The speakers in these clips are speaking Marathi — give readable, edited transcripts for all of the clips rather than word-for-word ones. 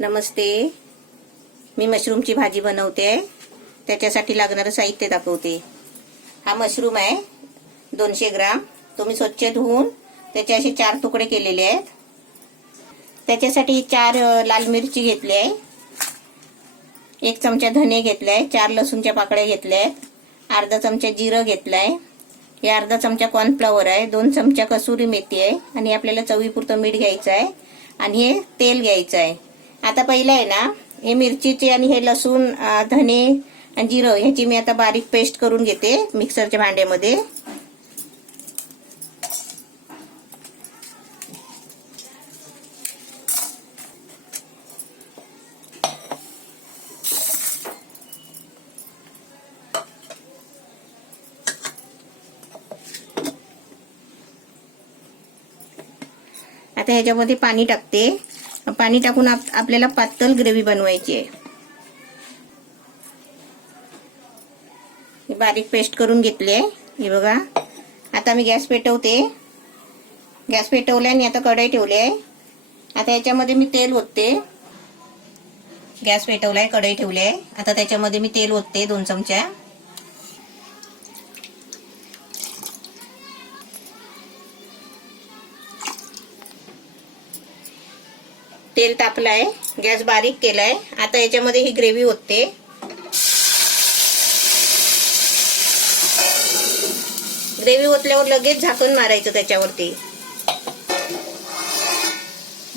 नमस्ते. मी मशरूमची भाजी बनवते. त्याच्यासाठी लागणारं साहित्य दाखवते. हा मशरूम आहे 200 ग्राम. तो मी स्वच्छ धुवून त्याचे असे 4 तुकडे केलेले आहेत. त्याच्यासाठी 4 लाल मिरची घेतली आहे, 1 चमचा धने घेतलाय, 4 लसूणच्या पाकळ्या घेतल्या आहेत, अर्धा चमचा जिरं घेतलाय, हे अर्धा चमचा कॉर्नफ्लॉवर आहे, 2 चमचा कसुरी मेथी आहे आणि आपल्याला चवीपुरतं मीठ घ्यायचं आहे आणि हे तेल घ्यायचं आहे. आता पहिलं आहे ना, हे मिरचीचे आणि हे लसूण, धने आणि जिरं ह्याची मी आता बारीक पेस्ट करून घेते मिक्सरच्या भांड्यामध्ये. आता ह्याच्यामध्ये पाणी टाकते. पाणी टाकून आपल्याला पातळ ग्रेव्ही बनवायची आहे. बारीक पेस्ट करून घेतली आहे, हे बघा. आता मी गॅस पेटवते. गॅस पेटवलाय आणि आता कढई ठेवली आहे. आता याच्यामध्ये मी तेल ओतते. गॅस पेटवलाय, कढई ठेवली आहे. आता त्याच्यामध्ये मी तेल ओतते 2 चमचा. तेल तापलाय, गॅस बारीक केलाय. आता याच्यामध्ये ही ग्रेव्ही ओतते. ग्रेव्ही ओतल्यावर लगेच झाकण मारायचं त्याच्यावरती.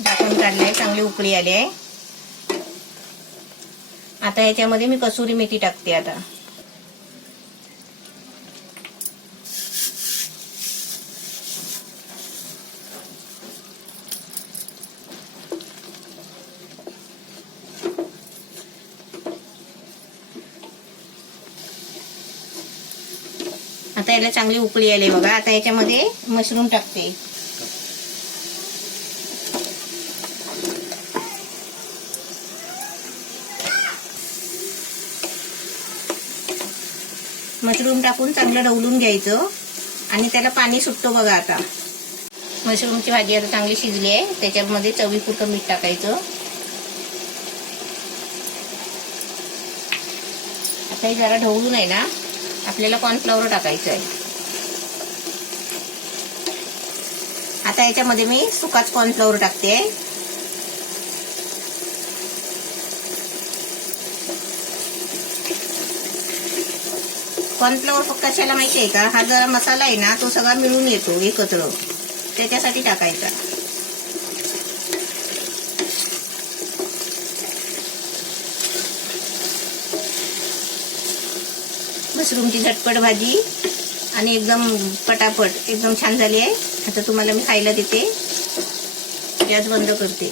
झाकण काढलंय, चांगली उकळी आली आहे. आता याच्यामध्ये मी कसुरी मेथी टाकते. आता याला चांगली उकळी आली बघा. आता याच्यामध्ये मशरूम टाकते. मशरूम टाकून चांगलं ढवळून घ्यायचं आणि त्याला पाणी सुटतो बघा. आता मशरूमची भाजी आता चांगली शिजली आहे. त्याच्यामध्ये चवीपुरतं मीठ टाकायचं. आता हे जरा ढवळून आहे ना, आपल्याला कॉर्नफ्लॉवर टाकायचं आहे. आता याच्यामध्ये मी सुकाच कॉर्नफ्लॉवर टाकते. कॉर्नफ्लॉवर फक्त कशाला माहिती आहे का, हा जरा मसाला आहे ना, तो सगळा मिळून येतो एकत्र, त्याच्यासाठी टाकायचा. मशरूमची झटपट भाजी आणि एकदम पटापट एकदम छान झाली आहे. आता तुम्हाला मी खायला देते. गॅस बंद करते.